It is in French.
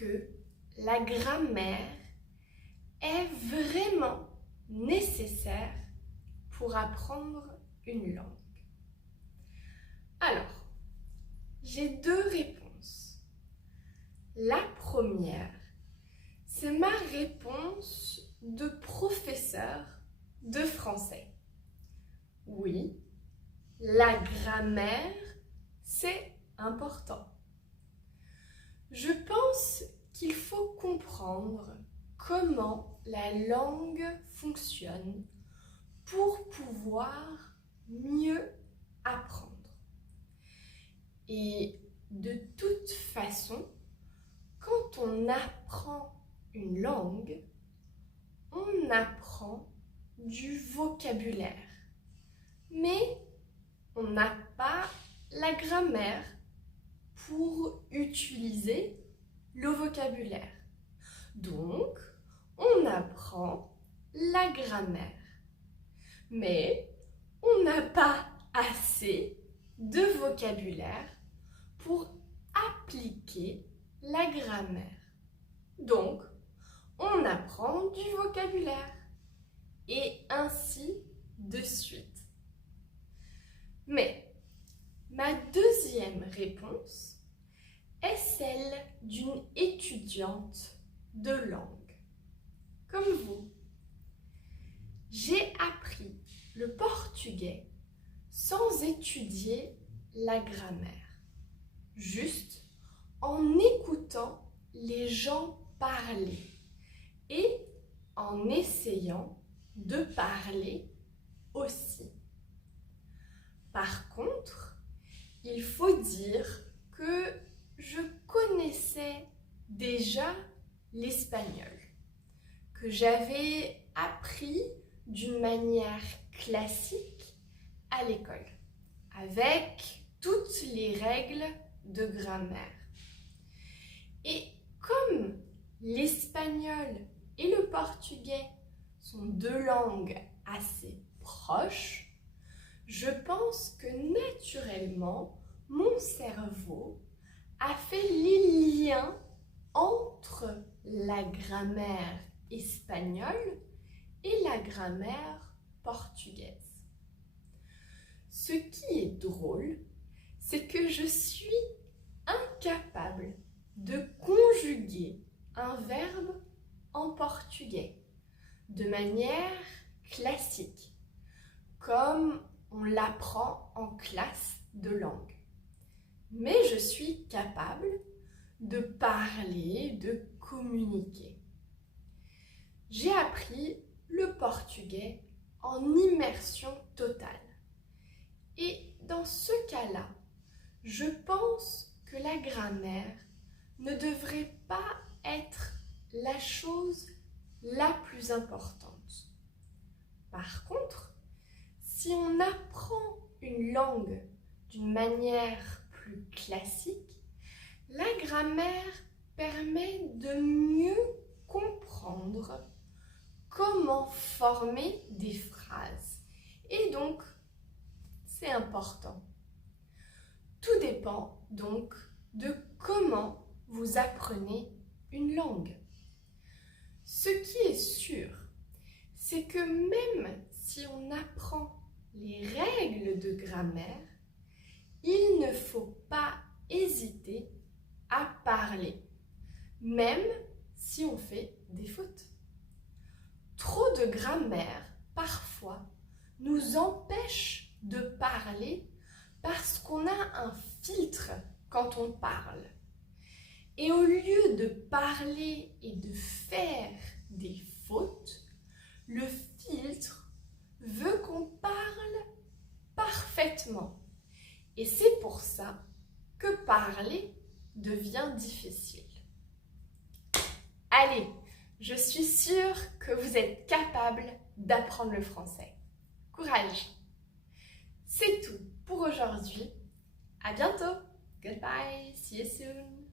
que la grammaire est vraiment nécessaire pour apprendre une langue? Alors, j'ai deux réponses. La première, c'est ma réponse de professeur de français. Oui, la grammaire, c'est important. Je pense qu'il faut comprendre comment la langue fonctionne pour pouvoir mieux apprendre. Et de toute façon, quand on apprend une langue, on apprend du vocabulaire. Mais on n'a pas la grammaire pour utiliser le vocabulaire. Donc, on apprend la grammaire. Mais on n'a pas assez de vocabulaire pour appliquer la grammaire. Donc, on apprend du vocabulaire. Et ainsi de suite. Mais ma deuxième réponse est celle d'une étudiante de langue, comme vous. J'ai appris le portugais sans étudier la grammaire, juste en écoutant les gens parler et en essayant de parler aussi. Par contre, il faut dire que je connaissais déjà l'espagnol, que j'avais appris d'une manière classique à l'école, avec toutes les règles de grammaire. Et comme l'espagnol et le portugais sont deux langues assez proches, je pense que naturellement, mon cerveau a fait les liens entre la grammaire espagnole et la grammaire portugaise. Ce qui est drôle, c'est que je suis incapable de conjuguer un verbe en portugais de manière classique, comme on l'apprend en classe de langue. Mais je suis capable de parler, de communiquer. J'ai appris le portugais en immersion totale. Et dans ce cas-là, je pense que la grammaire ne devrait pas être la chose la plus importante. Par contre, si on apprend une langue d'une manière plus classique, la grammaire permet de mieux comprendre comment former des phrases. Et donc, c'est important. Tout dépend donc de comment vous apprenez une langue. Ce qui est sûr, c'est que même si on apprend les règles de grammaire, il ne faut pas hésiter à parler, même si on fait des fautes. Trop de grammaire, parfois, nous empêche de parler parce qu'on a un filtre quand on parle. Et au lieu de parler et de faire des fautes, le filtre veut qu'on parle parfaitement. Et c'est pour ça que parler devient difficile. Allez, je suis sûre que vous êtes capable d'apprendre le français. Courage! C'est tout pour aujourd'hui. À bientôt! Goodbye! See you soon!